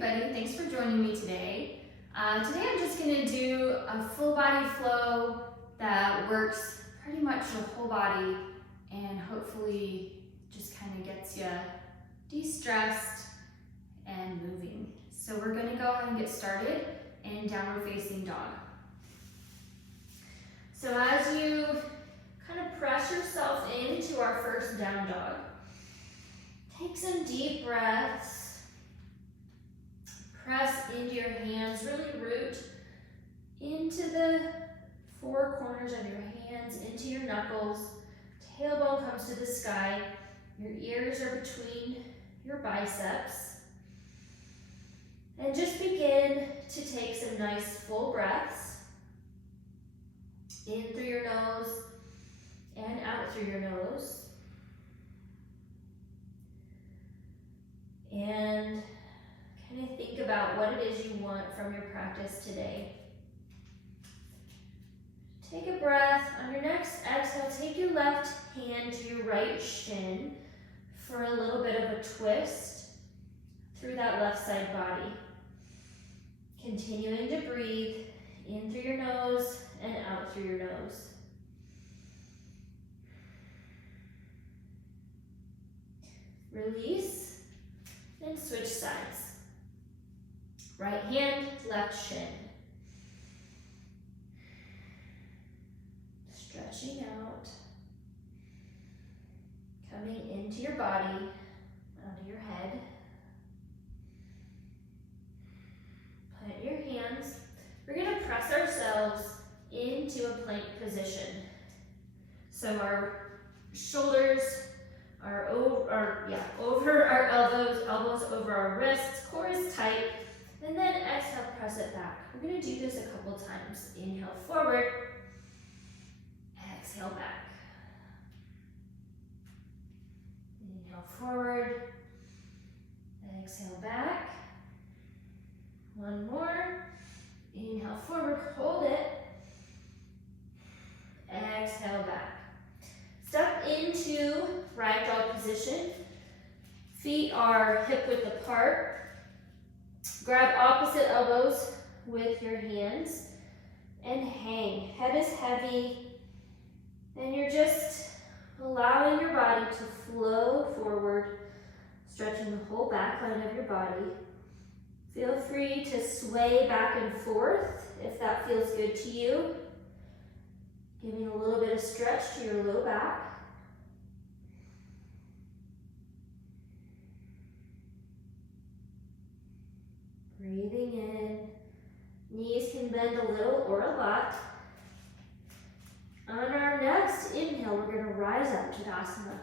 everybody, thanks for joining me today. Today I'm just going to do a full body flow that works pretty much your whole body and hopefully just kind of gets you de-stressed and moving. So we're going to go ahead and get started in downward facing dog. So as you kind of press yourself into our first down dog, take some deep breaths. Press into your hands, really root into the four corners of your hands, into your knuckles. Tailbone comes to the sky. Your ears are between your biceps. And just begin to take some nice full breaths. In through your nose and out through your nose. And kind of think about what it is you want from your practice today. Take a breath. On your next exhale, take your left hand to your right shin for a little bit of a twist through that left side body. Continuing to breathe in through your nose and out through your nose. Release and switch sides. Right hand, left shin. Stretching out. Coming into your body, onto your head. Plant your hands. We're going to press ourselves into a plank position. So our shoulders are over our elbows over our wrists, core is tight. And then exhale, press it back. We're going to do this a couple times. Inhale forward, exhale back. Inhale forward, exhale back. One more. Inhale forward, hold it. Exhale back. Step into ragdoll position. Feet are hip width apart. Grab opposite elbows with your hands and hang. Head is heavy and you're just allowing your body to flow forward, stretching the whole back line of your body. Feel free to sway back and forth if that feels good to you. Giving a little bit of stretch to your low back. Breathing in. Knees can bend a little or a lot. On our next inhale, we're going to rise up to Tadasana.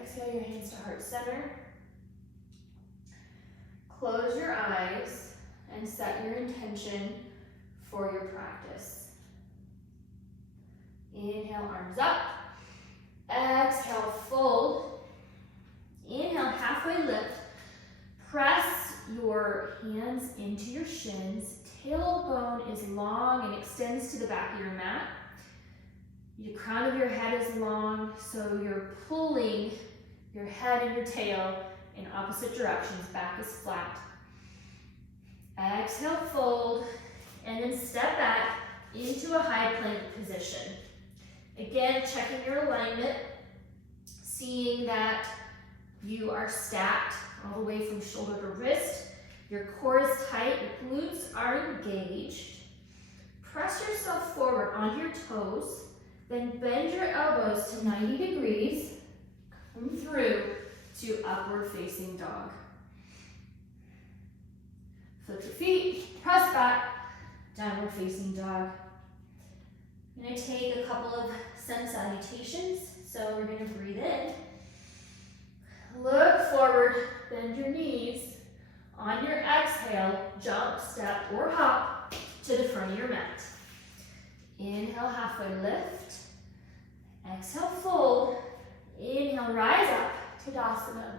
Exhale your hands to heart center. Close your eyes and set your intention for your practice. Inhale, arms up. Exhale, fold. Inhale, halfway lift. Press your hands into your shins. Tailbone is long and extends to the back of your mat. The crown of your head is long, so you're pulling your head and your tail in opposite directions. Back is flat. Exhale, fold, and then step back into a high plank position. Again, checking your alignment, seeing that you are stacked all the way from shoulder to wrist. Your core is tight, your glutes are engaged. Press yourself forward onto your toes, then bend your elbows to 90 degrees. Come through to upward facing dog. Flip your feet, press back, downward facing dog. I'm going to take a couple of sun salutations. So we're going to breathe in. Look forward, bend your knees. On your exhale, jump, step, or hop to the front of your mat. Inhale, halfway lift. Exhale, fold. Inhale, rise up, Tadasana.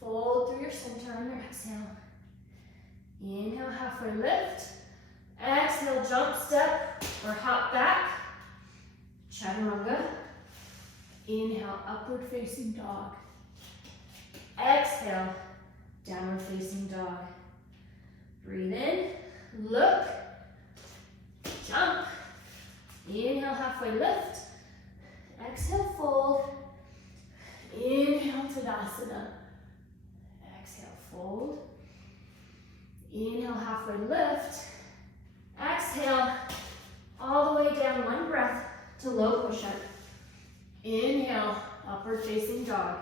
Fold through your center on your exhale. Inhale, halfway lift. Exhale, jump, step, or hop back. Chaturanga. Inhale, upward facing dog. Exhale, downward facing dog. Breathe in, look, jump. Inhale, halfway lift. Exhale, fold. Inhale, Tadasana. Exhale, fold. Inhale, halfway lift. Exhale, all the way down, one breath to low push-up. Inhale, upward facing dog.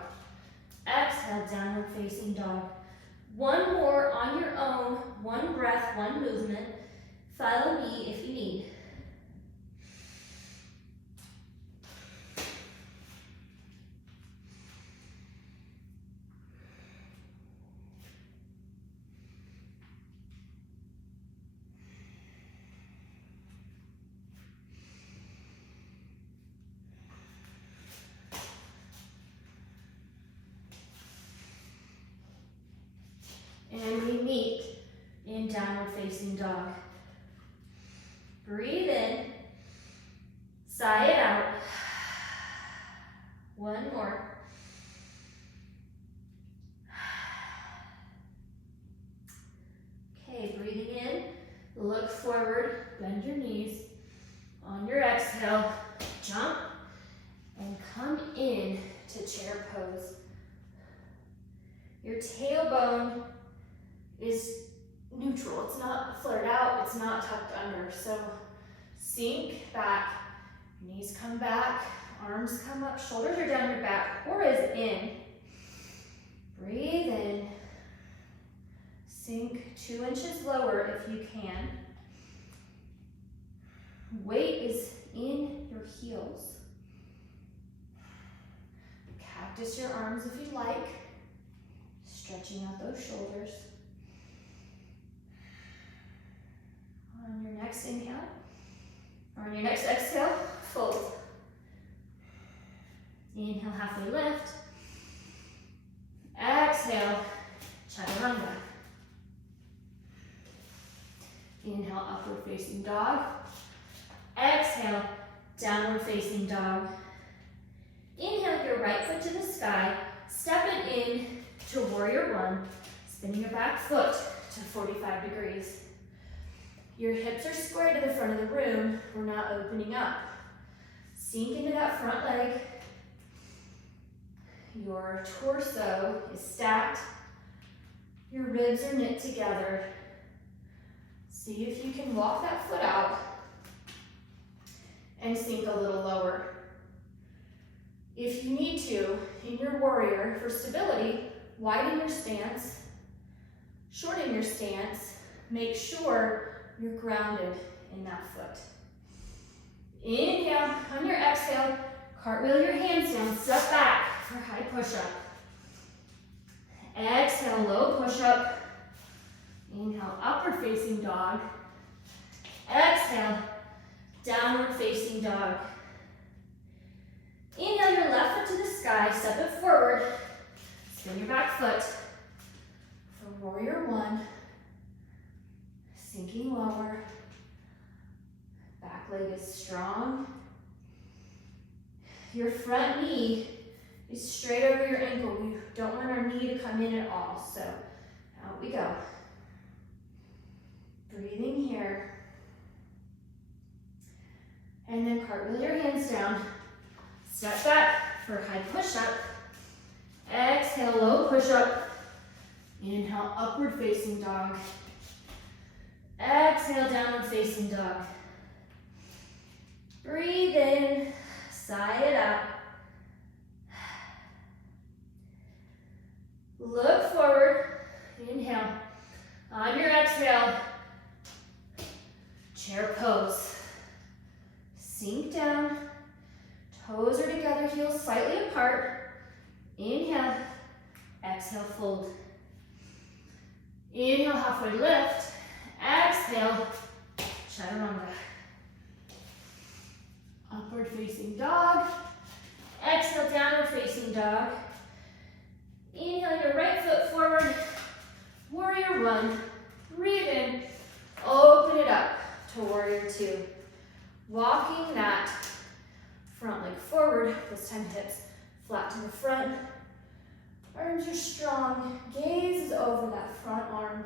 Exhale, downward facing dog. One more on your own, one breath, one movement. Follow me if you need. And we meet in downward facing dog. Breathe in, sigh it out. One more. Okay, breathing in, look forward, bend your knees. On your exhale, jump and come in to chair pose. Your tailbone is neutral. It's not flared out, it's not tucked under. So sink back, knees come back, arms come up, shoulders are down your back, core is in. Breathe in. Sink 2 inches lower if you can. Weight is in your heels. Cactus your arms if you like, stretching out those shoulders. On your next inhale, or on your next exhale, fold. Inhale, halfway lift. Exhale, chaturanga. Inhale, upward facing dog. Exhale, downward facing dog. Inhale your right foot to the sky, step it in to warrior one, spinning your back foot to 45 degrees. Your hips are square to the front of the room. We're not opening up. Sink into that front leg. Your torso is stacked. Your ribs are knit together. See if you can walk that foot out and sink a little lower. If you need to, in your warrior, for stability, widen your stance, shorten your stance, make sure you're grounded in that foot. Inhale, on your exhale, cartwheel your hands down, step back for high push-up. Exhale, low push-up. Inhale, upward facing dog. Exhale, downward facing dog. Inhale your left foot to the sky, step it forward, spin your back foot for warrior one. Sinking lower, back leg is strong. Your front knee is straight over your ankle. We don't want our knee to come in at all, so out we go. Breathing here. And then cartwheel your hands down. Step back for high push-up. Exhale, low push-up. Inhale, upward facing dog. Exhale, downward facing dog. Breathe in, sigh it out. Look forward, inhale. On your exhale, chair pose. Sink down, toes are together, heels slightly apart. Inhale, exhale, fold. Inhale, halfway lift. Exhale, chaturanga. Upward facing dog. Exhale, downward facing dog. Inhale your right foot forward. Warrior one. Breathe in. Open it up to warrior two. Walking that front leg forward. This time hips flat to the front. Or Arms are strong. Gaze is over that front arm.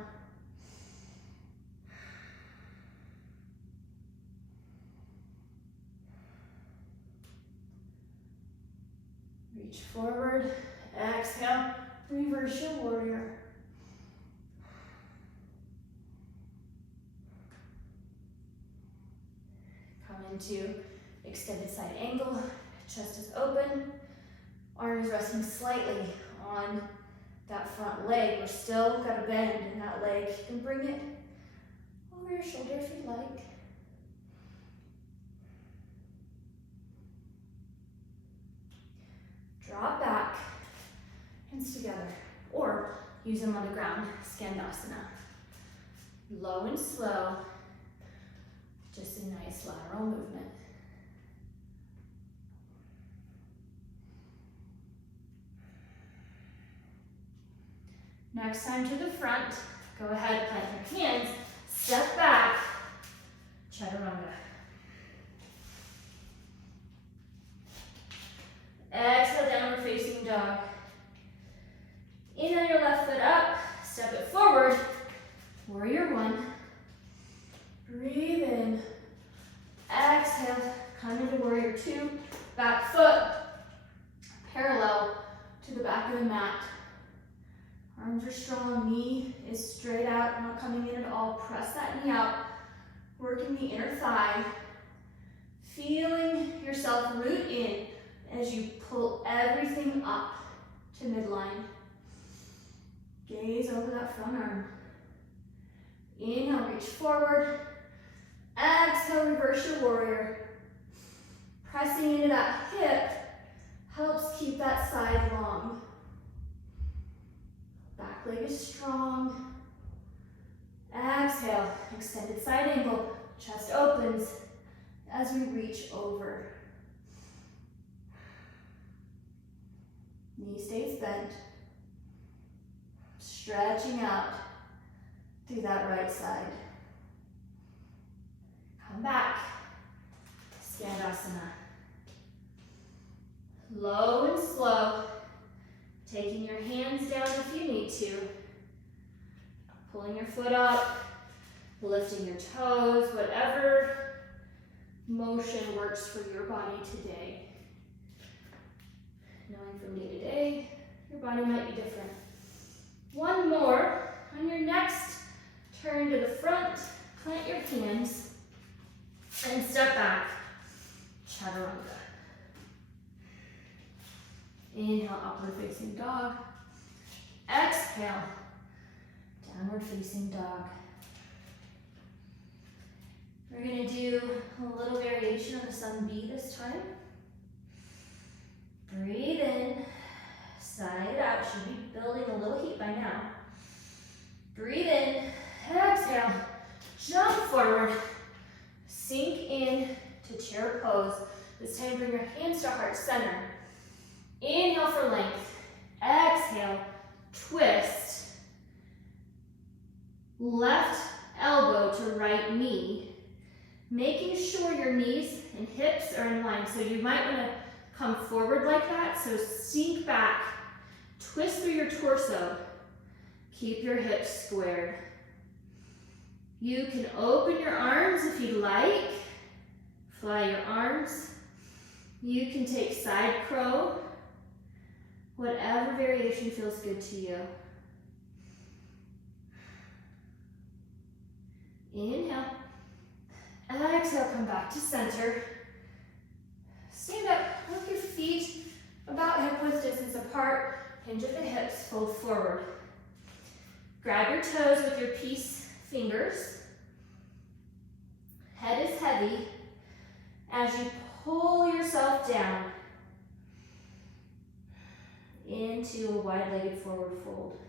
Reach forward. Exhale. Reverse your warrior. Come into extended side angle. Chest is open. Arms resting slightly on that front leg. We're still got a bend in that leg. You can bring it over your shoulder if you'd like. Drop back, hands together, or use them on the ground, Skandasana. Low and slow, just a nice lateral movement. Next time to the front, go ahead, plant your hands, step back, Chaturanga. Exhale, downward facing dog. Inhale your left foot up, step it forward, warrior one. Breathe in, exhale, come into warrior two, back foot, parallel to the back of the mat. Arms are strong, knee is straight out, not coming in at all. Press that knee out, working the inner thigh. Feeling yourself root in as you pull everything up to midline. Gaze over that front arm. Inhale, reach forward. Exhale, reverse your warrior. Pressing into that hip helps keep that side long. Back leg is strong. Exhale, extended side angle. Chest opens as we reach over. Knee stays bent. Stretching out through that right side. Come back. Skandasana. Low and slow. Taking your hands down if you need to. Pulling your foot up. Lifting your toes. Whatever motion works for your body today. Knowing from day to day, your body might be different. One more. On your next turn to the front, plant your hands and step back. Chaturanga. Inhale, upward facing dog. Exhale, downward facing dog. We're going to do a little variation on the sun B this time. Breathe in, side out. Should be building a little heat by now. Breathe in, exhale, jump forward, sink in to chair pose. This time bring your hands to heart center. Inhale for length, exhale, twist. Left elbow to right knee. Making sure your knees and hips are in line. So you might want to come forward like that. So sink back, twist through your torso. Keep your hips squared. You can open your arms if you like. Fly your arms. You can take side crow. Whatever variation feels good to you. Inhale. Exhale, come back to center. Stand up, work your feet about hip width distance apart. Hinge at the hips, fold forward. Grab your toes with your peace fingers. Head is heavy. As you pull yourself down into a wide-legged forward fold.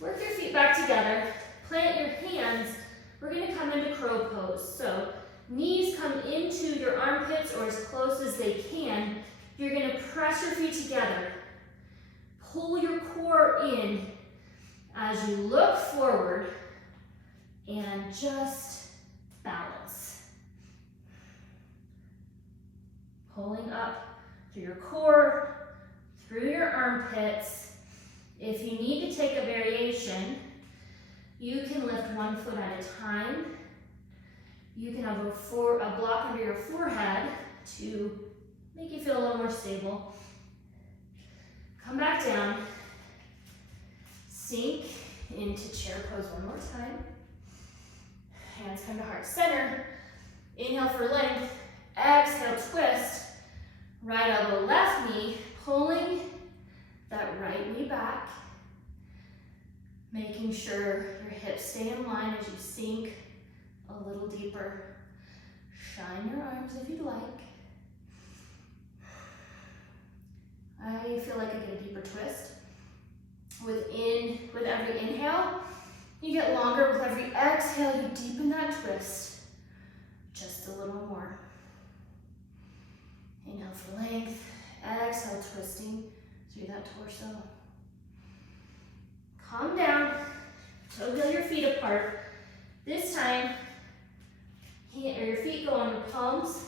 Work your feet back together. Plant your hands. We're going to come into crow pose. So knees come into your armpits or as close as they can. You're going to press your feet together. Pull your core in as you look forward. and just balance. Pulling up through your core, through your armpits. If you need to take a variation, you can lift one foot at a time. You can have a block under your forehead to make you feel a little more stable. Come back down. Sink into chair pose one more time. Hands come to heart center. Inhale for length. Exhale, twist. Right elbow, left knee, pulling that right knee back. Making sure your hips stay in line as you sink a little deeper. Shine your arms if you'd like. I feel like I get a deeper twist. With every inhale, you get longer. With every exhale, you deepen that twist just a little more. Inhale for length, exhale, twisting through that torso. Calm down, toe heel your feet apart. This time, your feet go on your palms,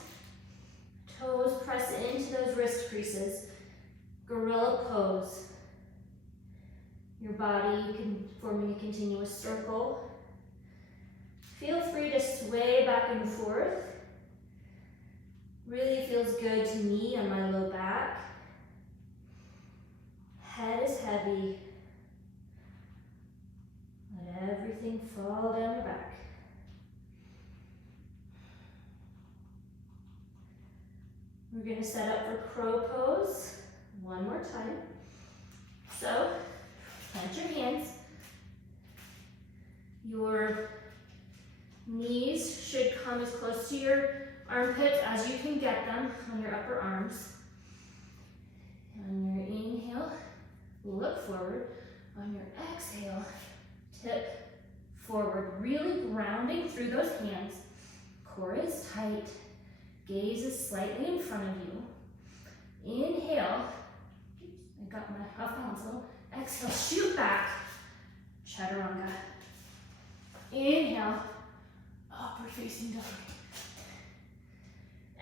toes press into those wrist creases. Gorilla pose. Your body forming a continuous circle. Feel free to sway back and forth. Really feels good to me on my low back. Head is heavy. Let everything fall down your back. We're going to set up for crow pose one more time. So, plant your hands. Your knees should come as close to your armpits as you can get them on your upper arms. On your inhale, look forward. On your exhale, tip forward, really grounding through those hands. Core is tight, gaze is slightly in front of you. Inhale, I got my off balance a little. Exhale, shoot back, chaturanga. Inhale, upward facing dog.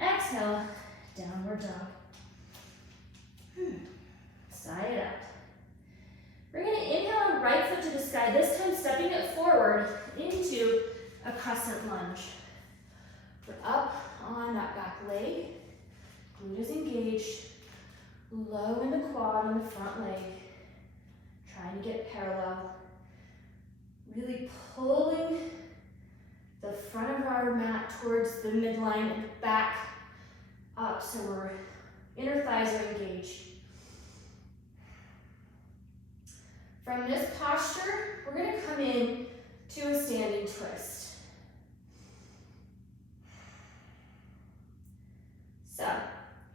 Exhale, downward dog. Side up. We're going to inhale our right foot to the sky, this time stepping it forward into a crescent lunge. We're up on that back leg, glute is engaged, low in the quad on the front leg, trying to get parallel. Really pulling the front of our mat towards the midline and back up so our inner thighs are engaged. From this posture, we're going to come in to a standing twist. So,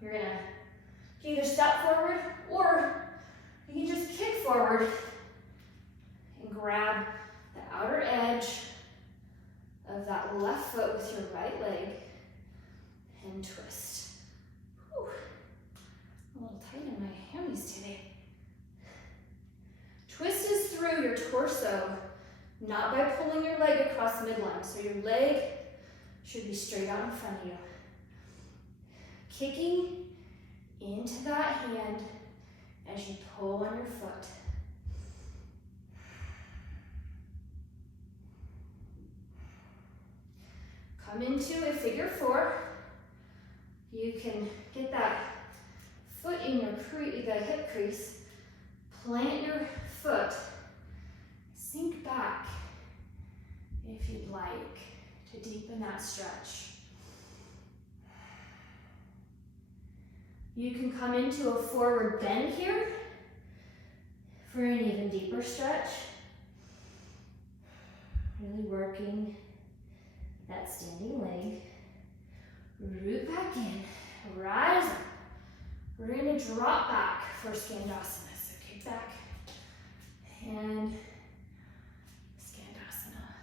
you're going to either step forward or you can just kick forward and grab the outer edge of that left foot with your right leg and twist. Whew. A little tight in my hammies today. Twist is through your torso, not by pulling your leg across midline. So your leg should be straight out in front of you. Kicking into that hand as you pull on your foot. Come into a figure four. You can get that foot in your the hip crease. Plant your foot. Sink back if you'd like to deepen that stretch. You can come into a forward bend here for an even deeper stretch. Really working that standing leg. Root back in, rise up. We're going to drop back for Skandasana. So kick back and Skandasana.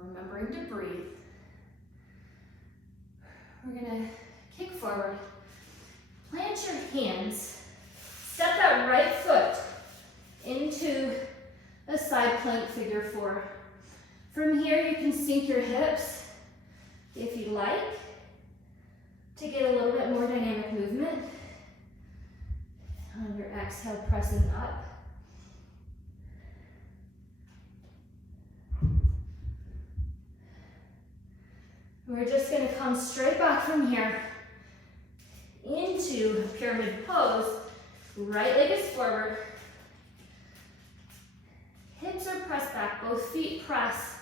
Remembering to breathe. We're going to kick forward. Plant your hands Step that right foot into a side plank figure 4. From here, you can sink your hips if you like to get a little bit more dynamic movement. On your exhale, pressing up. We're just going to come straight back from here into pyramid pose. Right leg is forward. Hips are pressed back. Both feet press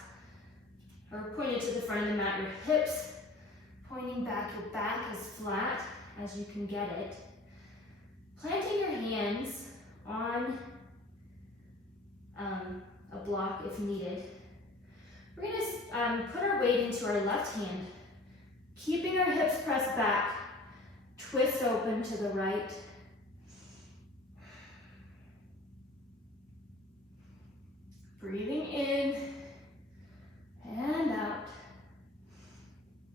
or pointed to the front of the mat. Your hips pointing back. Your back as flat as you can get it. Planting your hands on a block if needed. We're going to put our weight into our left hand, keeping our hips pressed back. Twist open to the right. Breathing in and out.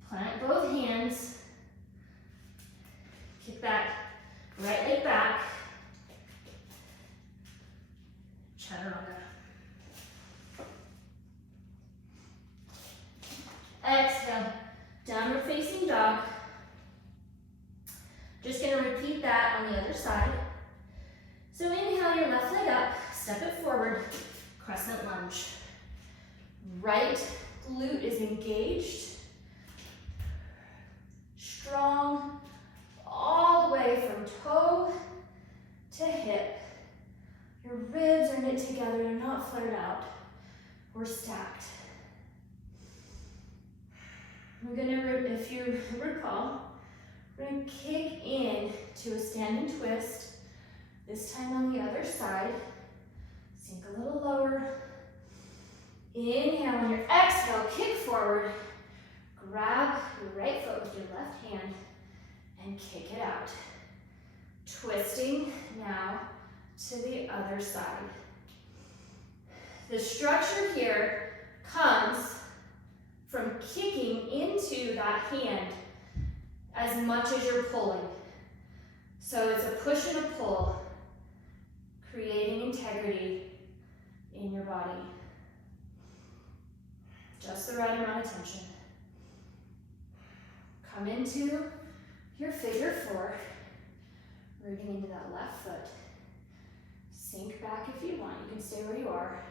Plant both hands. Kick that right leg back. Chaturanga. Exhale, downward facing dog. Just going to repeat that on the other side. So inhale your left leg up, step it forward, crescent lunge. Right glute is engaged. Strong all the way from toe to hip. Your ribs are knit together, they're not flared out or stacked. We're gonna, if you recall, we're gonna kick in to a standing twist. This time on the other side. Sink a little lower. Inhale, on your exhale, kick forward. Grab your right foot with your left hand and kick it out. Twisting now to the other side. The structure here comes from kicking into that hand as much as you're pulling. So it's a push and a pull, creating integrity in your body. Just the right amount of tension. Come into your figure 4, rooting into that left foot. Sink back if you want. You can stay where you are,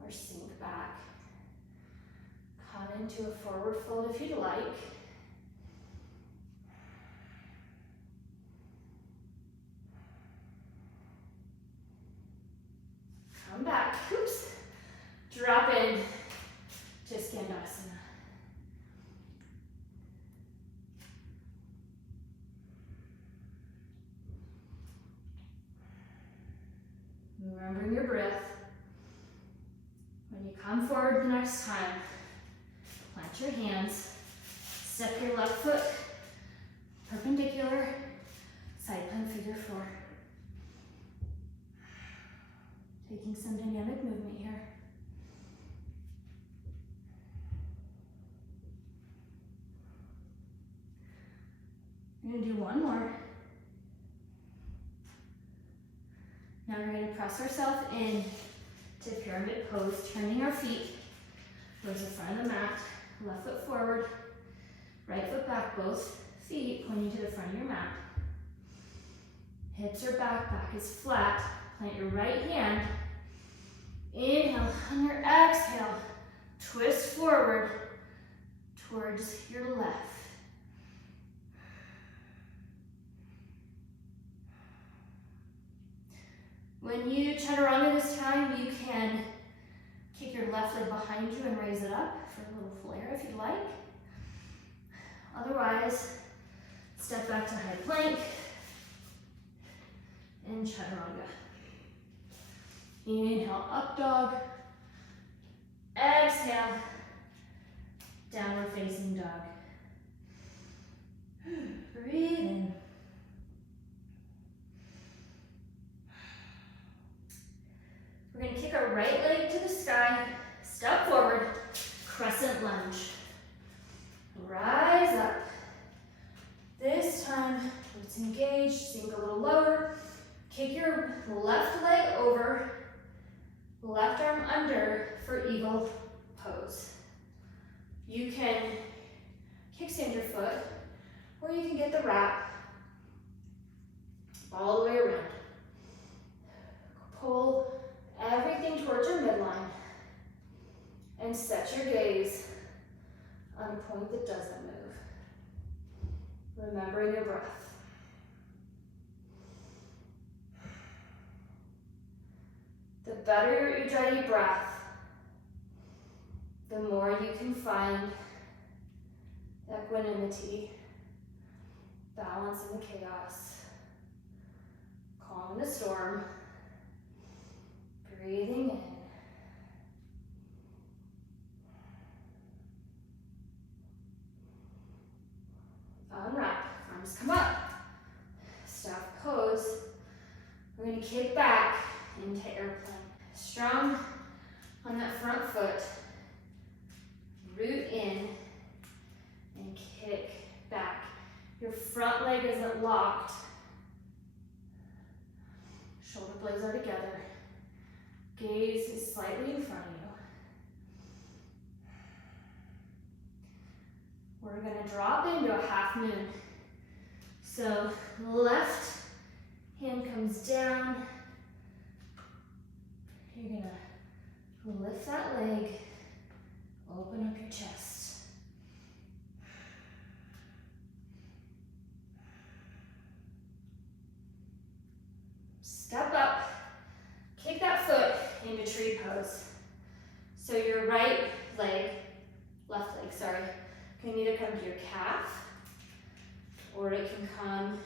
or sink back. Come into a forward fold if you'd like. Come back. Oops. Drop in to Skandasana. Remembering your breath. When you come forward the next time, plant your hands, step your left foot perpendicular, side plank figure 4. Taking some dynamic movement here. We're going to do one more. Now we're going to press ourselves in to pyramid pose, turning our feet towards the front of the mat, left foot forward, right foot back, both feet pointing to the front of your mat. Hips are back, back is flat. Plant your right hand. Inhale, on your exhale, twist forward towards your left. When you chaturanga this time, you can kick your left leg behind you and raise it up for a little flare if you'd like. Otherwise, step back to high plank and chaturanga. Inhale, up dog. Exhale, downward facing dog. Breathe in. We're going to kick our right leg to the sky, step forward, crescent lunge. Rise up. This time, let's engage, sink a little lower. Kick your left leg over, left arm under for Eagle Pose. You can kickstand your foot, or you can get the wrap all the way around. Pull everything towards your midline and set your gaze on a point that doesn't move. Remembering your breath. The better your Ujjayi breath, the more you can find equanimity, balance in the chaos, calm in the storm, breathing in. Unwrap, arms come up. Staff pose. We're going to kick back into airplane. Strong on that front foot. Root in and kick back. Your front leg isn't locked. Shoulder blades are together. Gaze is slightly in front of you. We're going to drop into a half moon. So left hand comes down. You're going to lift that leg, open up your chest. Step up, kick that foot into tree pose. So your right leg, left leg, sorry, can either come to your calf, or it can come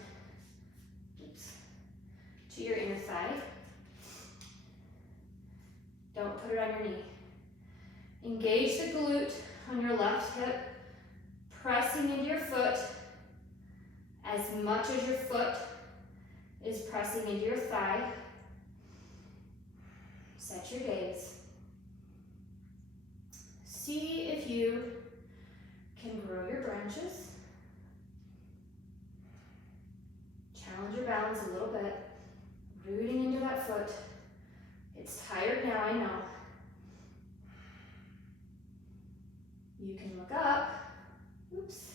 to your inner thigh. Don't put it on your knee. Engage the glute on your left hip, pressing into your foot as much as your foot is pressing into your thigh. Set your gaze. See if you can grow your branches. Challenge your balance a little bit, rooting into that foot. It's tired now, I know. You can look up. Oops.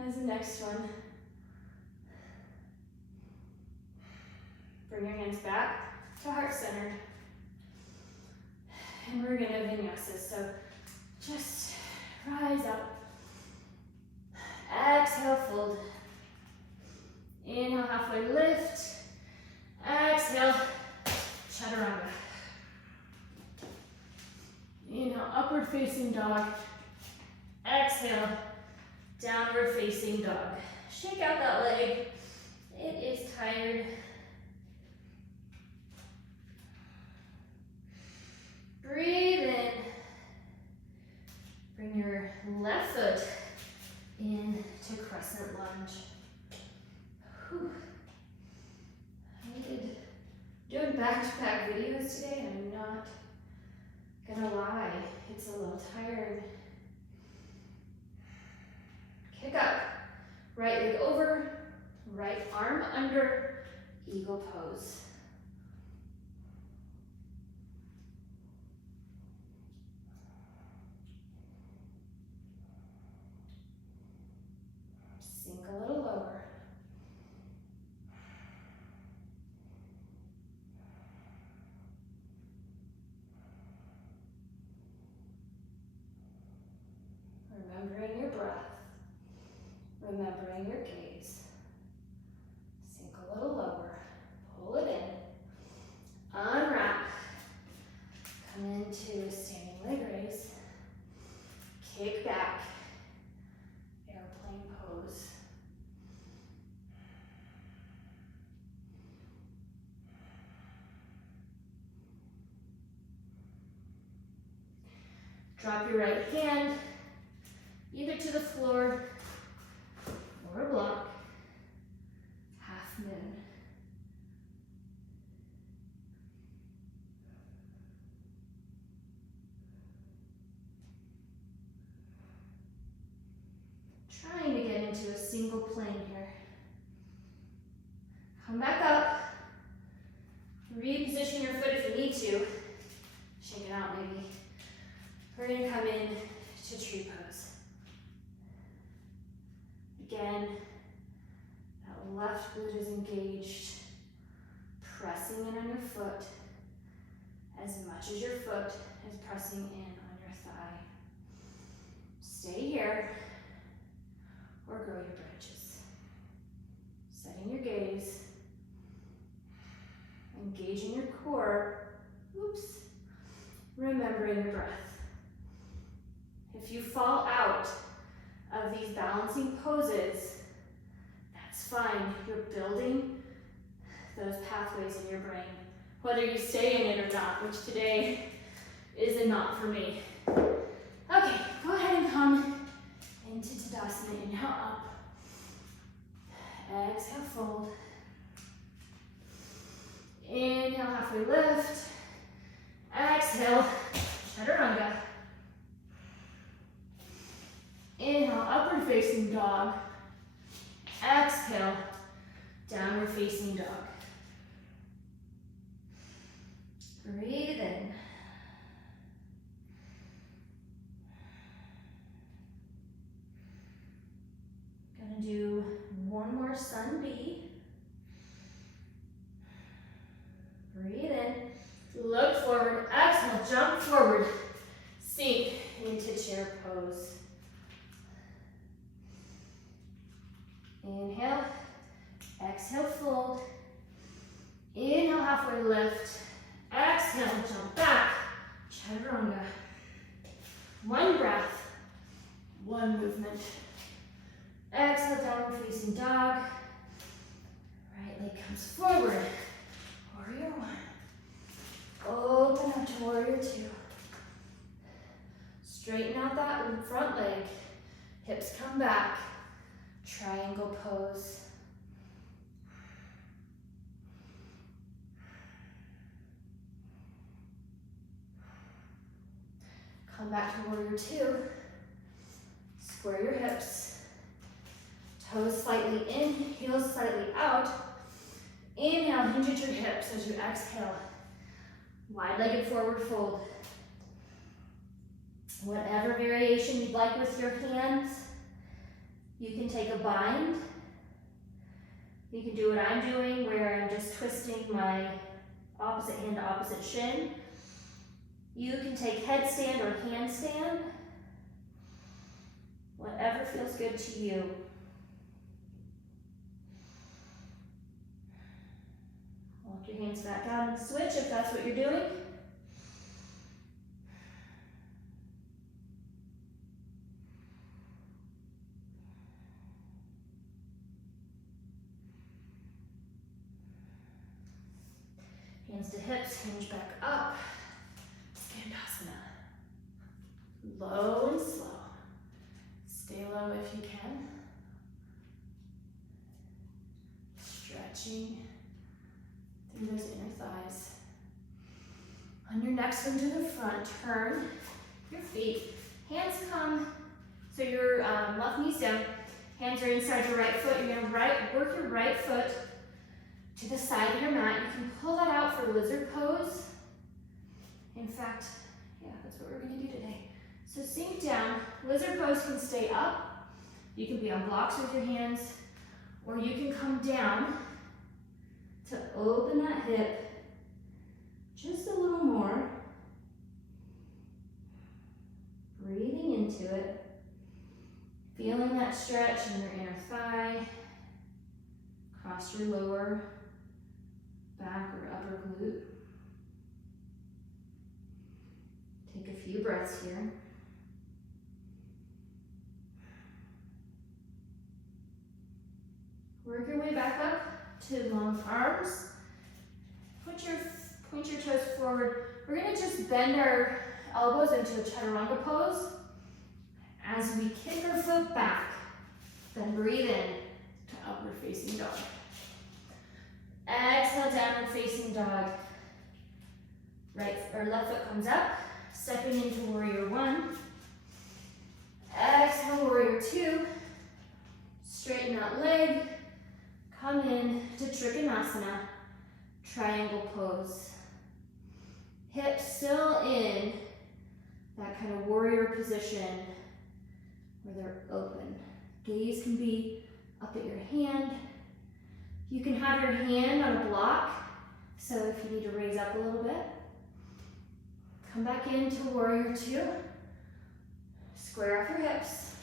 As the next one. Bring your hands back to heart centered. And we're gonna vinyasa. So just rise up. Exhale, fold. Inhale, halfway lift. Exhale, chaturanga. Inhale, upward facing dog. Exhale, downward facing dog. Shake out that leg. It is tired. Breathe in. Bring your left foot into Crescent Lunge. Whew. I did doing back-to-back videos today, and I'm not gonna lie, it's a little tired. Kick up. Right leg over, right arm under, Eagle Pose. Sink a little lower. Remembering your breath, remembering your gaze. Sink a little lower, pull it in, unwrap, come into a standing leg raise, kick back, airplane pose. Drop your right hand either to the floor or a block. Half moon. Trying to get into a single plane here. Come back up. Reposition your foot if you need to. Shake it out maybe. We're gonna come in to tree pose. Again, that left glute is engaged, pressing in on your foot as much as your foot is pressing in on your thigh. Stay here or grow your branches. Setting your gaze, engaging your core, oops, remembering your breath. If you fall out of these balancing poses, that's fine. You're building those pathways in your brain, whether you stay in it or not, which today is a not for me. Okay, go ahead and come into Tadasana. Inhale up. Exhale, fold. Inhale, halfway lift. Exhale, Chaturanga. Inhale, upward facing dog. Exhale, downward facing dog. Breathe in. Gonna do one more sun B. Breathe in. Look forward. Exhale, jump forward. Sink into chair pose. Inhale. Exhale, fold. Inhale, halfway lift. Exhale, jump back. Chaturanga. One breath, one movement. Exhale, downward facing dog. Right leg comes forward. Warrior one. Open up to warrior two. Straighten out that front leg. Hips come back. Triangle pose. Come back to warrior two. Square your hips. Toes slightly in, heels slightly out. Inhale, hinge at your hips as you exhale. Wide-legged forward fold. Whatever variation you'd like with your hands. You can take a bind. You can do what I'm doing, where I'm just twisting my opposite hand to opposite shin. You can take headstand or handstand. Whatever feels good to you. Walk your hands back down and switch if that's what you're doing. Hands to hips, hinge back up. Skandasana. Low and slow. Stay low if you can. Stretching through those inner thighs. On your next one to the front, turn your feet. Hands come, so your left knee's down. Hands are inside your right foot. You're gonna work your right foot to the side of your mat. You can pull that out for lizard pose. In fact, yeah, that's what we're gonna do today. So sink down. Lizard pose can stay up. You can be on blocks with your hands, or you can come down to open that hip just a little more. Breathing into it. Feeling that stretch in your inner thigh, across your lower back or upper glute. Take a few breaths here. Work your way back up to long arms. Point your toes forward. We're gonna just bend our elbows into a Chaturanga pose as we kick our foot back. Then breathe in to upward facing dog. Exhale, downward facing dog. Right or left foot comes up, stepping into warrior one. Exhale, warrior two. Straighten that leg. come in to Trikonasana, triangle pose. Hips still in that kind of warrior position where they're open. Gaze can be up at your hand. You can have your hand on a block, so if you need to raise up a little bit. Come back into warrior two. Square off your hips.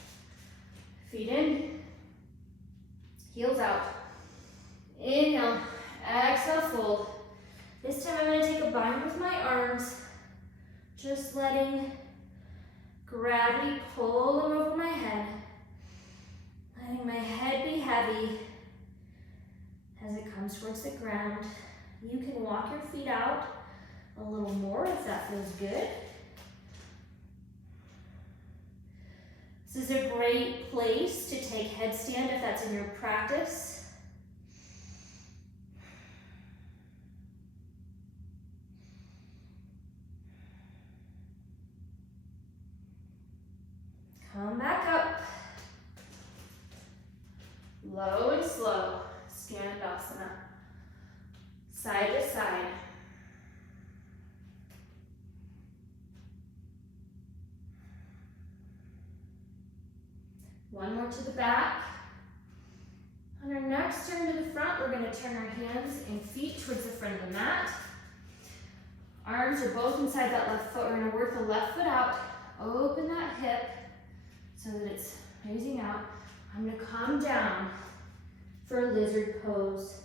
Feet in. Heels out. Inhale. Exhale, fold. This time I'm going to take a bind with my arms. Just letting gravity pull them over my head. Letting my head be heavy as it comes towards the ground. You can walk your feet out a little more if that feels good. This is a great place to take headstand if that's in your practice. Come back up. Low and slow. Skandasana. Side to side. One more to the back. On our next turn to the front, we're going to turn our hands and feet towards the front of the mat. Arms are both inside that left foot. We're going to work the left foot out. Open that hip so that it's raising out. I'm going to come down for a lizard pose.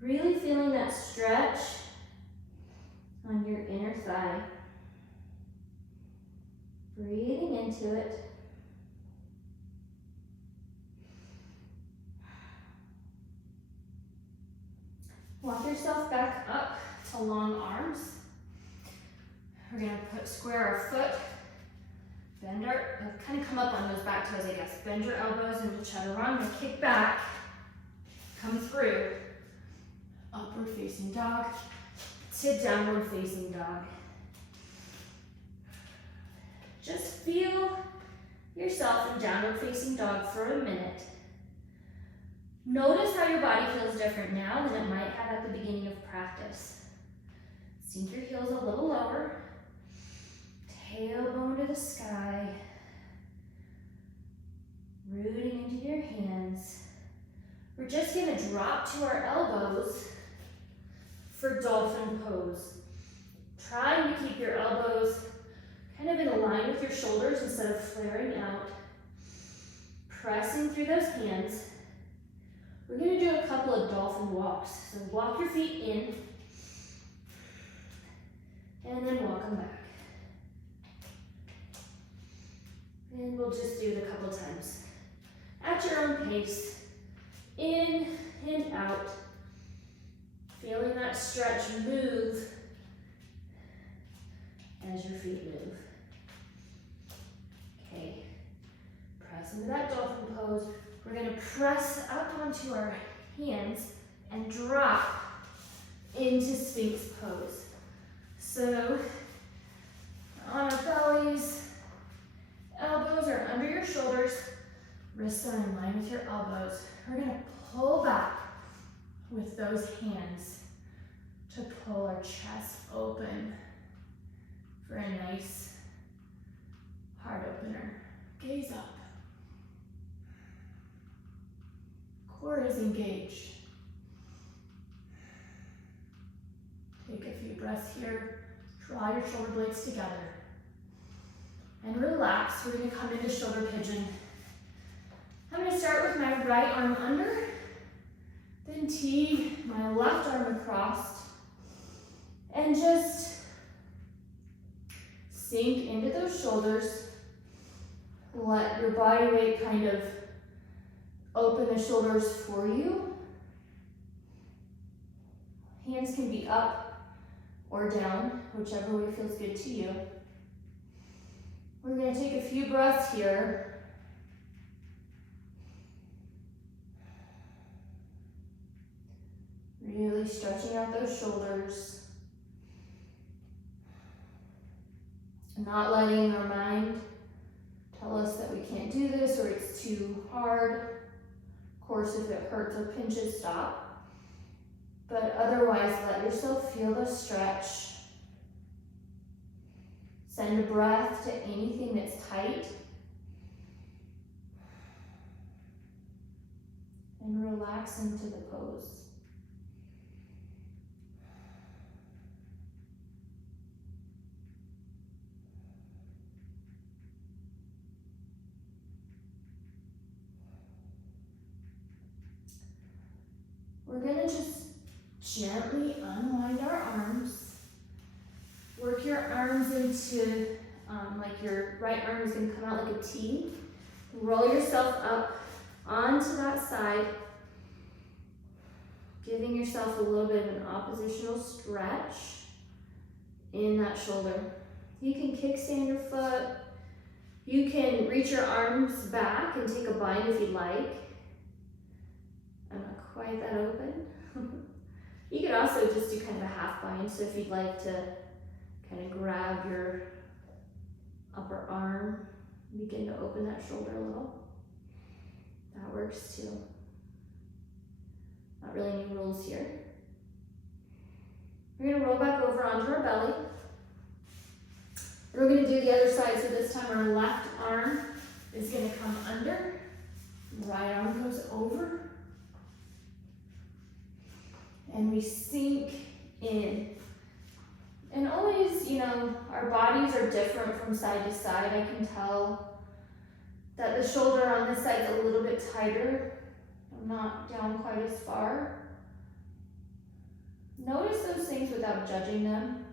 Really feeling that stretch on your inner thigh. Breathing into it. Walk yourself back up to long arms. We're going to square our foot. Bend our, kind of come up on those back toes, I guess. Bend your elbows into chaturanga. Kick back. Come through. Upward facing dog to downward facing dog. Just feel yourself in downward facing dog for a minute. Notice how your body feels different now than it might have at the beginning of practice. Sink your heels a little lower. Tailbone to the sky. Rooting into your hands. We're just going to drop to our elbows for Dolphin Pose. Trying to keep your elbows kind of in line with your shoulders instead of flaring out. Pressing through those hands. We're going to do a couple of dolphin walks. So walk your feet in and then walk them back. And we'll just do it a couple times. At your own pace. In and out. Feeling that stretch move as your feet move. Okay. Press into that dolphin pose. We're going to press up onto our hands and drop into Sphinx Pose. So, on our bellies, elbows are under your shoulders, wrists are in line with your elbows. We're going to pull back with those hands to pull our chest open for a nice heart opener. Gaze up. Core is engaged. Take a few breaths here. Draw your shoulder blades together. And relax. We're going to come into shoulder pigeon. I'm going to start with my right arm under, then tee my left arm across, and just sink into those shoulders. Let your body weight kind of open the shoulders for you. Hands can be up or down, whichever way feels good to you. We're going to take a few breaths here. Really stretching out those shoulders. Not letting our mind tell us that we can't do this or it's too hard. course, if it hurts or pinches, stop. But otherwise, let yourself feel the stretch. Send a breath to anything that's tight. And relax into the pose. We're gonna just gently unwind our arms. Work your arms into, like your right arm is gonna come out like a T. Roll yourself up onto that side, giving yourself a little bit of an oppositional stretch in that shoulder. You can kickstand your foot. You can reach your arms back and take a bind if you'd like. I'm not quite that open. You could also just do kind of a half bind, so if you'd like to kind of grab your upper arm, begin to open that shoulder a little. That works too. Not really any rules here. We're gonna roll back over onto our belly. We're gonna do the other side, so this time our left arm is gonna come under, right arm goes over, and we sink in. And always, our bodies are different from side to side. I can tell that the shoulder on this side is a little bit tighter. I'm not down quite as far. Notice those things without judging them.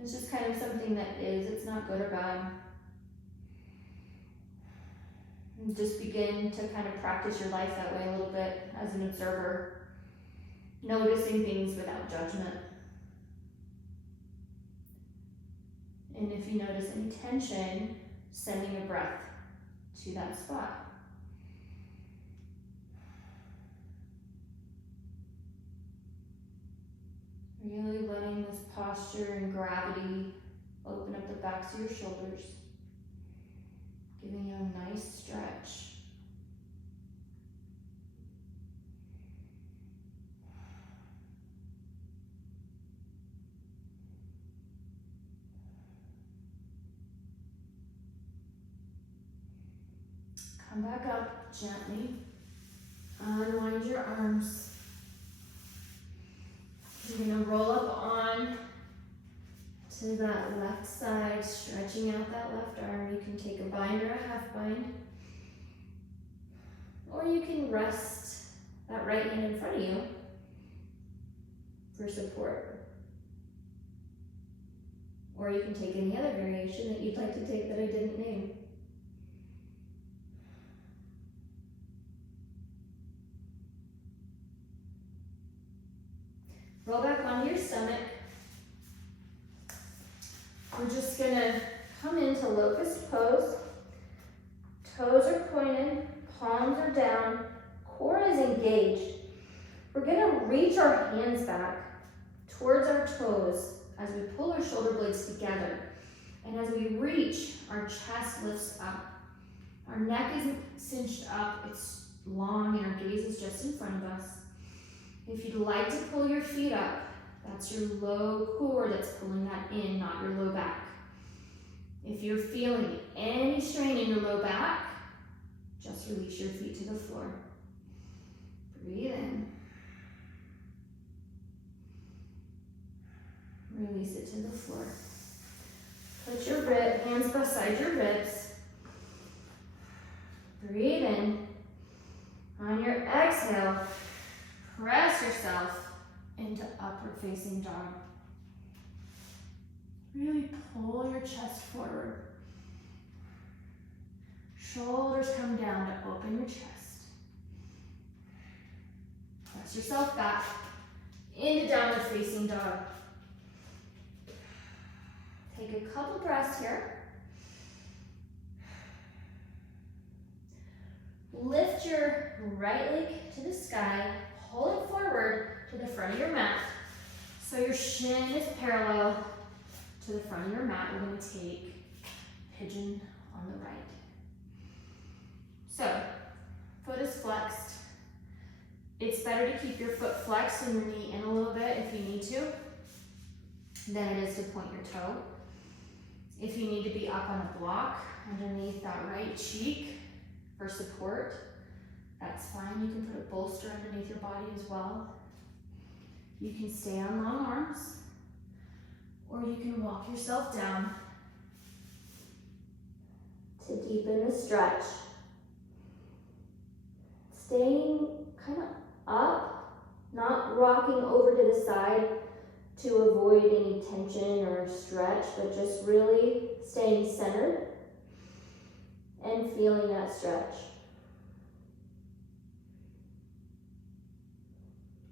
It's just kind of something that is, it's not good or bad. And just begin to kind of practice your life that way a little bit as an observer. Noticing things without judgment. And if you notice any tension, sending a breath to that spot. Really letting this posture and gravity open up the backs of your shoulders, giving you a nice stretch. Come back up gently. Unwind your arms. You're gonna roll up on to that left side, stretching out that left arm. You can take a bind or a half bind. Or you can rest that right hand in front of you for support. Or you can take any other variation that you'd like to take that I didn't name. Roll back onto your stomach. We're just gonna come into Locust Pose. Toes are pointed, palms are down, core is engaged. We're gonna reach our hands back towards our toes as we pull our shoulder blades together. And as we reach, our chest lifts up. Our neck isn't cinched up, it's long, and our gaze is just in front of us. If you'd like to pull your feet up, that's your low core that's pulling that in, not your low back. If you're feeling any strain in your low back, just release your feet to the floor. Breathe in. Release it to the floor. Put your hands beside your ribs. Breathe in. On your exhale, press yourself into upward facing dog. Really pull your chest forward. Shoulders come down to open your chest. Press yourself back into downward facing dog. Take a couple breaths here. Lift your right leg to the sky. Hold it forward to the front of your mat. So your shin is parallel to the front of your mat. We're going to take Pigeon on the right. So, foot is flexed. It's better to keep your foot flexed and your knee in a little bit if you need to, than it is to point your toe. If you need to be up on a block underneath that right cheek for support, that's fine. You can put a bolster underneath your body as well. You can stay on long arms, or you can walk yourself down to deepen the stretch. Staying kind of up, not rocking over to the side to avoid any tension or stretch, but just really staying centered and feeling that stretch.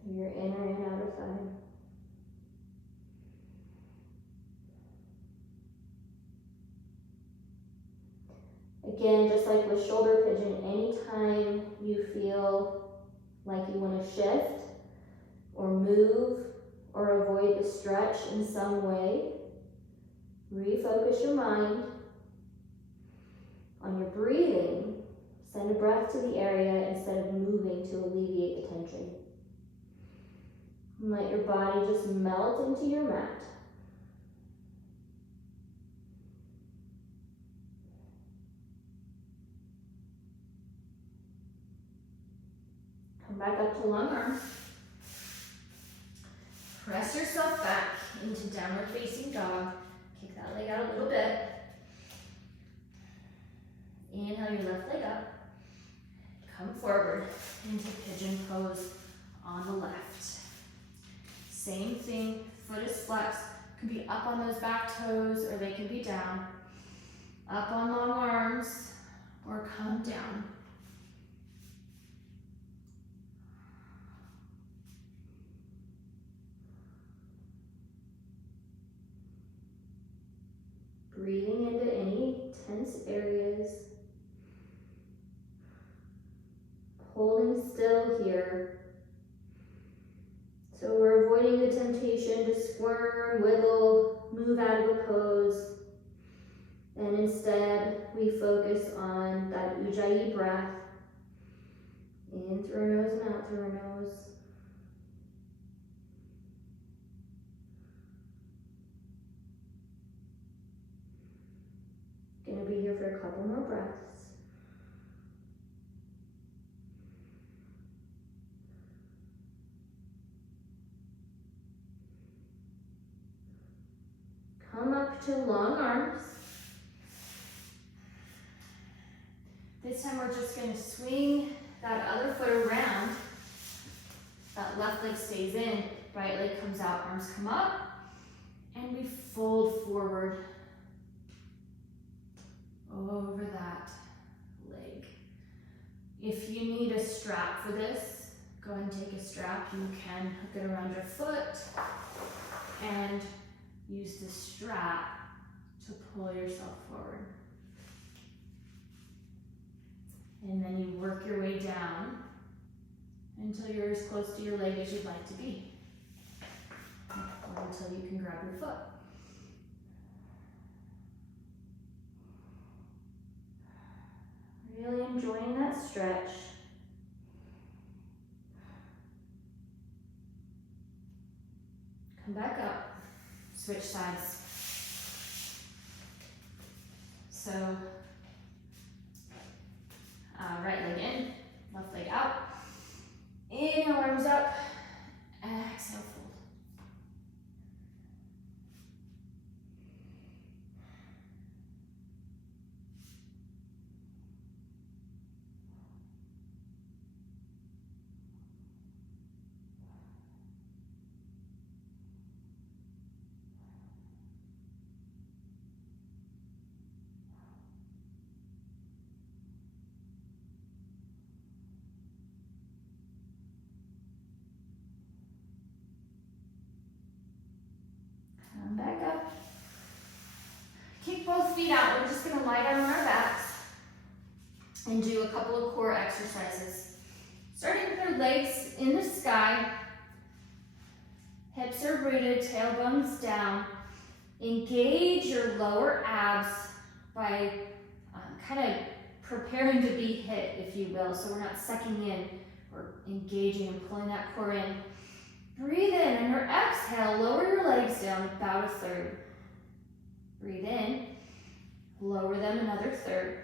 Your inner and outer thigh. Again, just like with shoulder pigeon, anytime you feel like you want to shift or move or avoid the stretch in some way, refocus your mind on your breathing. Send a breath to the area instead of moving to alleviate the tension. And let your body just melt into your mat. Come back up to long arms. Press yourself back into downward facing dog. Kick that leg out a little bit. Inhale your left leg up. Come forward into pigeon pose on the left. Same thing, foot is flexed. Could be up on those back toes or they can be down. Up on long arms or come down. Breathing into any tense areas. Holding still here. So we're avoiding the temptation to squirm, wiggle, move out of a pose. And instead, we focus on that Ujjayi breath. In through our nose and out through our nose. Gonna be here for a couple more breaths. Come up to long arms. This time we're just going to swing that other foot around. That left leg stays in, right leg comes out, arms come up, and we fold forward over that leg. If you need a strap for this, go ahead and take a strap. You can hook it around your foot and use the strap to pull yourself forward. And then you work your way down until you're as close to your leg as you'd like to be. Or until you can grab your foot. Really enjoying that stretch. Come back up. Switch sides. So, right leg in, left leg out. Inhale, arms up. Exhale, fold. Come back up. Kick both feet out. We're just going to lie down on our backs and do a couple of core exercises. Starting with our legs in the sky. Hips are rooted, tailbones down. Engage your lower abs by kind of preparing to be hit, if you will. So we're not sucking in. We're engaging and pulling that core in. Breathe in, and your exhale, lower your legs down about a third. Breathe in, lower them another third.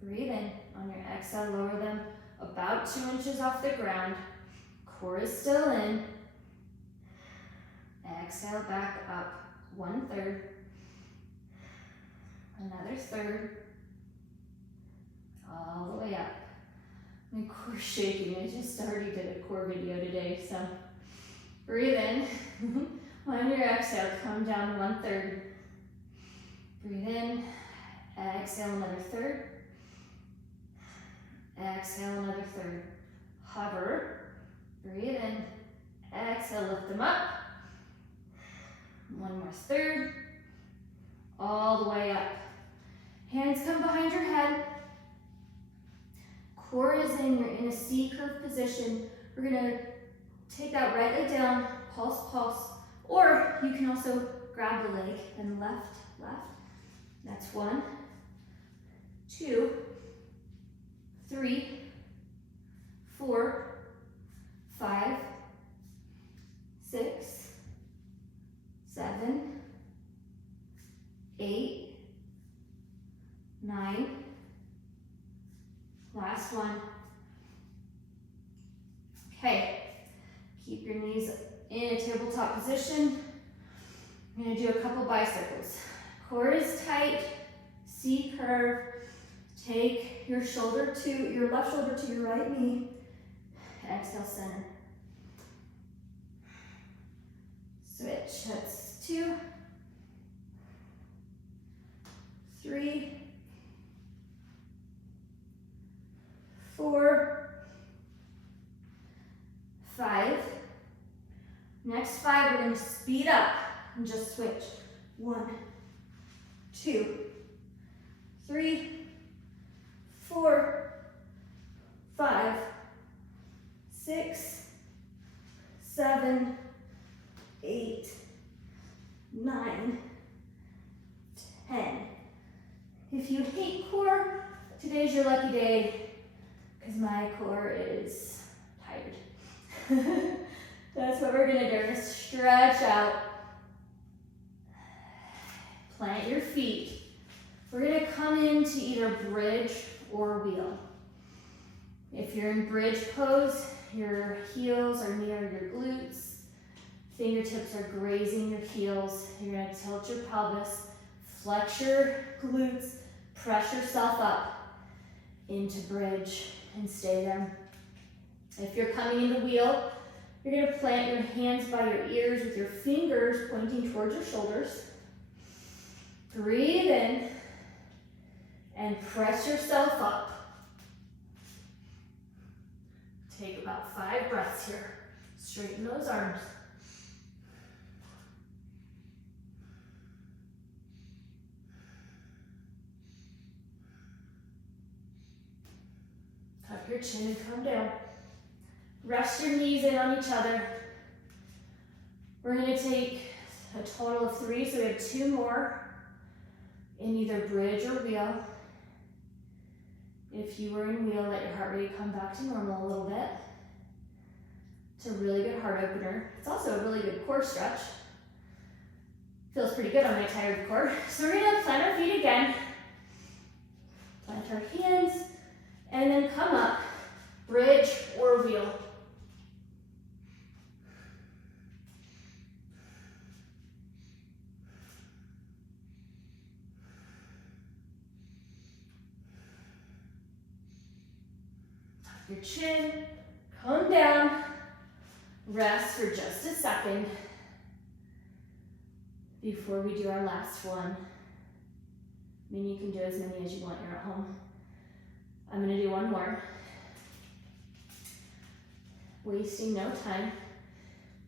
Breathe in, on your exhale, lower them about 2 inches off the ground. Core is still in. Exhale, back up 1/3. Another third. All the way up. My core's shaking. I just already did a core video today, so breathe in. On your exhale, come down 1/3. Breathe in. Exhale, another third. Exhale, another third. Hover. Breathe in. Exhale, lift them up. One more third. All the way up. Hands come behind your head. Core is in, you're in a C curve position. We're gonna take that right leg down, pulse, pulse, or you can also grab the leg and left, left. That's 1, 2, 3, 4, 5, 6, 7, 8, 9, last one. Okay, keep your knees in a tabletop position. I'm gonna do a couple bicycles. Core is tight, C curve. Take your left shoulder to your right knee. Exhale, center. Switch, that's 2, 3, 4, 5. Next 5, we're going to speed up and just switch. 1, 2, 3, 4, 5, 6, 7, 8, 9, 10. If you hate core, today's your lucky day, because my core is tired. That's what we're gonna do. We're gonna stretch out. Plant your feet. We're gonna come into either bridge or wheel. If you're in bridge pose, your heels are near your glutes. Fingertips are grazing your heels. You're gonna tilt your pelvis, flex your glutes, press yourself up into bridge and stay there. If you're coming into wheel, you're gonna plant your hands by your ears with your fingers pointing towards your shoulders. Breathe in and press yourself up. Take about 5 breaths here. Straighten those arms. Tuck your chin and come down. Rest your knees in on each other. We're going to take a total of 3, so we have 2 more in either bridge or wheel. If you were in wheel, let your heart rate come back to normal a little bit. It's a really good heart opener. It's also a really good core stretch. Feels pretty good on my tired core. So we're going to plant our feet again. Plant our hands, and then come up, bridge or wheel. Tuck your chin, come down, rest for just a second before we do our last one. I mean, you can do as many as you want, you're at home. I'm gonna do one more. Wasting no time.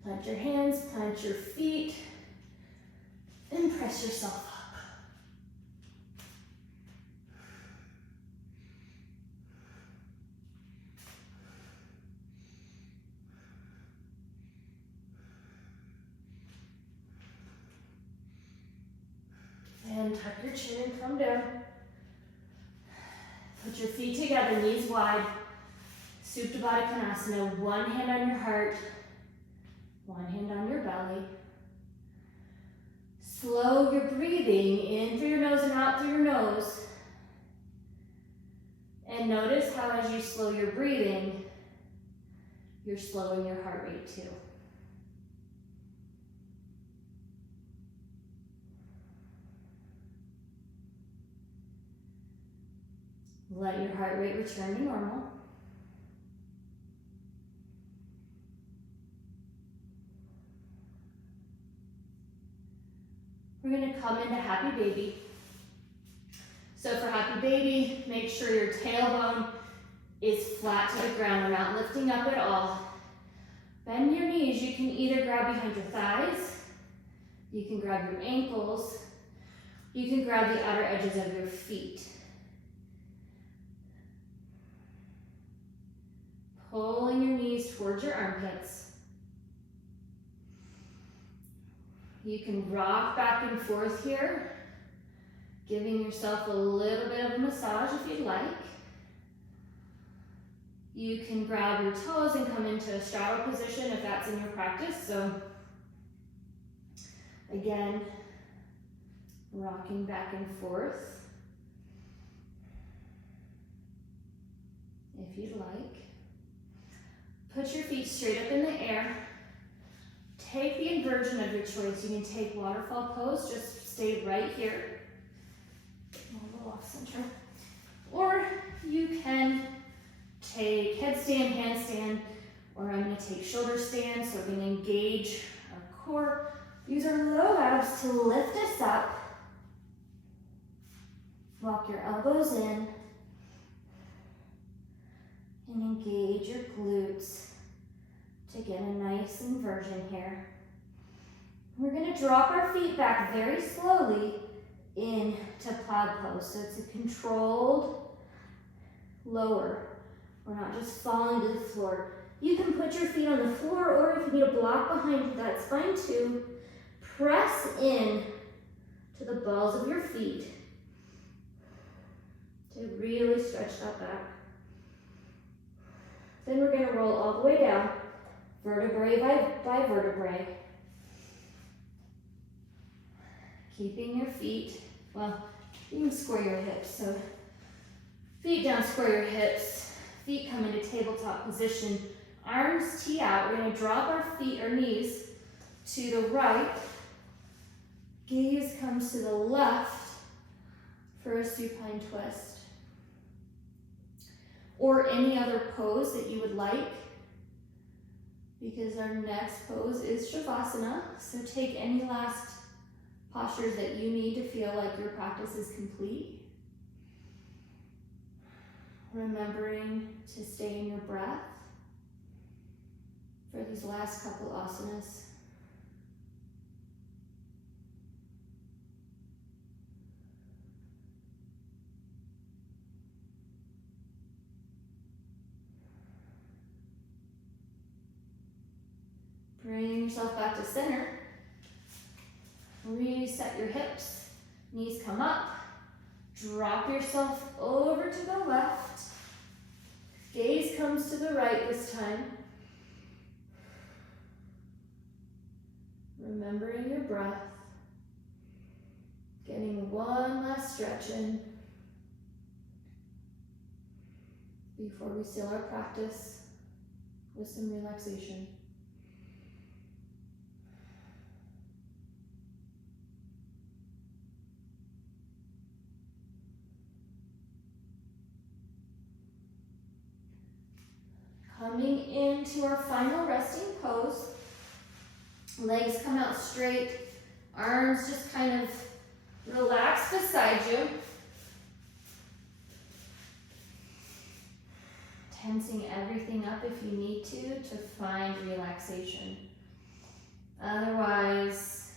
Plant your hands, plant your feet, and press yourself up. And tuck your chin and come down. Put your feet together, knees wide. Supta Baddha Konasana, one hand on your heart, one hand on your belly. Slow your breathing in through your nose and out through your nose. And notice how as you slow your breathing, you're slowing your heart rate too. Let your heart rate return to normal. We're going to come into Happy Baby. So for Happy Baby, make sure your tailbone is flat to the ground. We're not lifting up at all. Bend your knees. You can either grab behind your thighs, you can grab your ankles, you can grab the outer edges of your feet. Pulling your knees towards your armpits. You can rock back and forth here, giving yourself a little bit of a massage if you'd like. You can grab your toes and come into a straddle position if that's in your practice. So again, rocking back and forth if you'd like. Put your feet straight up in the air. Take the inversion of your choice. You can take waterfall pose, just stay right here. A little off center. Or you can take headstand, handstand, or I'm going to take shoulder stand, so we're going to engage our core. Use our low abs to lift us up. Walk your elbows in. And engage your glutes to get a nice inversion here. We're going to drop our feet back very slowly into cloud pose. So it's a controlled lower. We're not just falling to the floor. You can put your feet on the floor, or if you need a block behind you, that's fine too. Press in to the balls of your feet to really stretch that back. Then we're going to roll all the way down, vertebrae by vertebrae. Keeping your feet, well, you can square your hips. So feet down, square your hips. Feet come into tabletop position. Arms tee out. We're going to drop our feet or knees to the right. Gaze comes to the left for a supine twist. Or any other pose that you would like, because our next pose is Shavasana. So take any last postures that you need to feel like your practice is complete. Remembering to stay in your breath for these last couple asanas. Bring yourself back to center. Reset your hips. Knees come up. Drop yourself over to the left. Gaze comes to the right this time. Remembering your breath. Getting one last stretch in before we seal our practice with some relaxation. Coming into our final resting pose. Legs come out straight. Arms just kind of relax beside you. Tensing everything up if you need to find relaxation. Otherwise,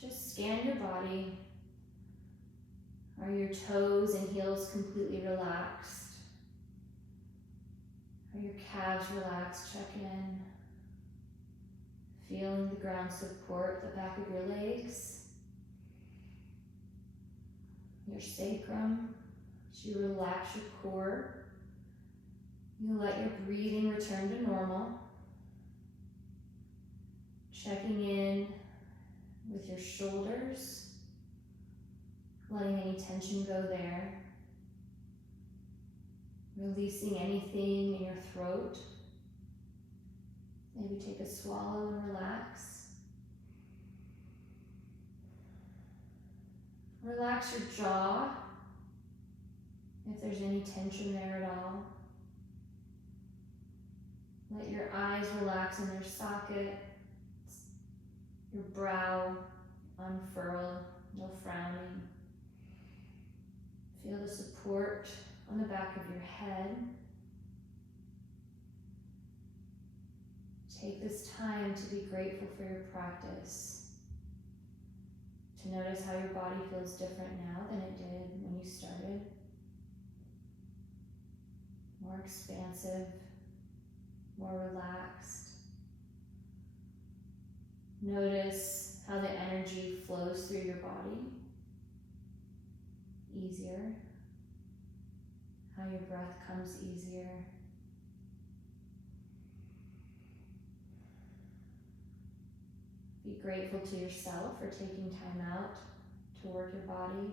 just scan your body. Are your toes and heels completely relaxed? Are your calves relaxed? Check in. Feeling the ground support the back of your legs. Your sacrum. As you relax your core, You let your breathing return to normal. Checking in with your shoulders, letting any tension go there. Releasing anything in your throat. Maybe take a swallow and relax. Relax your jaw, if there's any tension there at all. Let your eyes relax in their socket, your brow unfurl, no frowning. Feel the support on the back of your head. Take this time to be grateful for your practice, to notice how your body feels different now than it did when you started. More expansive, more relaxed. Notice how the energy flows through your body. Easier. How your breath comes easier. Be grateful to yourself for taking time out to work your body,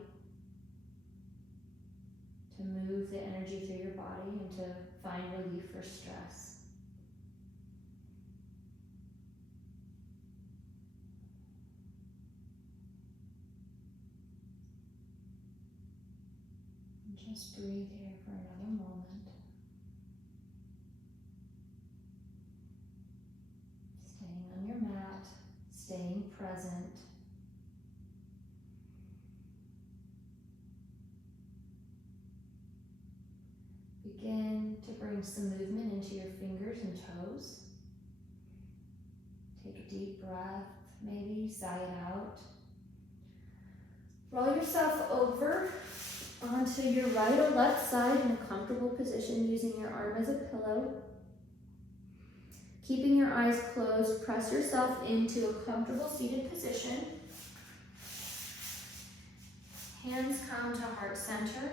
to move the energy through your body, and to find relief for stress. And just breathe here for another moment. Staying on your mat, staying present. Begin to bring some movement into your fingers and toes. Take a deep breath, maybe sigh it out. Roll yourself over onto your right or left side in a comfortable position using your arm as a pillow. Keeping your eyes closed, press yourself into a comfortable seated position. Hands come to heart center.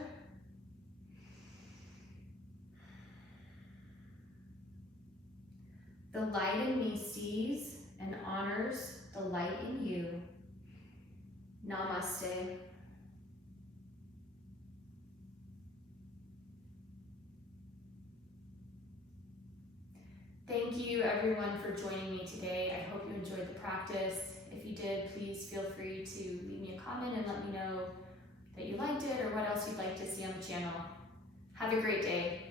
The light in me sees and honors the light in you. Namaste. Thank you everyone for joining me today. I hope you enjoyed the practice. If you did, please feel free to leave me a comment and let me know that you liked it or what else you'd like to see on the channel. Have a great day.